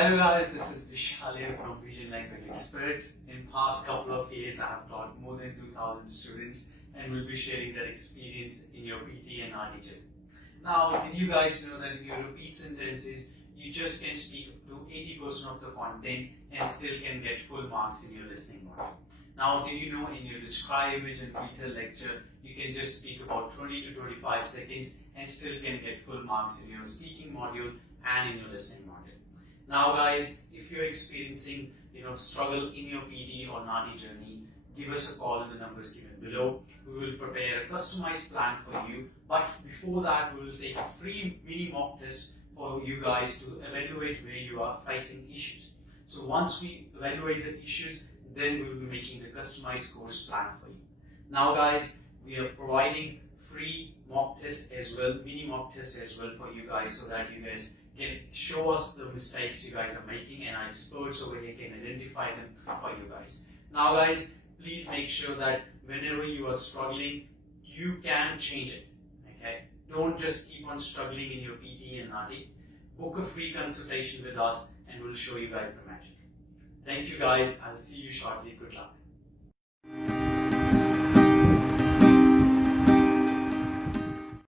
Hello guys, this is Vishal here from Vision Language Experts. In past couple of years, I have taught more than 2,000 students and will be sharing that experience in your PTE and NAATI journey. Now, did you guys know that in your repeat sentences, you just can speak up to 80% of the content and still can get full marks in your listening module? Now, did you know in your describe, image and detail lecture, you can just speak about 20 to 25 seconds and still can get full marks in your speaking module and in your listening module. Now guys, if you're experiencing struggle in your PTE or NAATI journey, give us a call in the numbers given below. We will prepare a customized plan for you. But before that, we will take a free mini mock test for you guys to evaluate where you are facing issues. So once we evaluate the issues, then we will be making the customized course plan for you. Now guys, we are providing free mock test as well, mini mock test as well for you guys, so that you guys can show us the mistakes you guys are making and our experts over here can identify them for you guys. Now guys, please make sure that whenever you are struggling, you can change it. Okay? Don't just keep on struggling in your PTE and NAATI. Book a free consultation with us and we'll show you guys the magic. Thank you guys. I'll see you shortly. Good luck.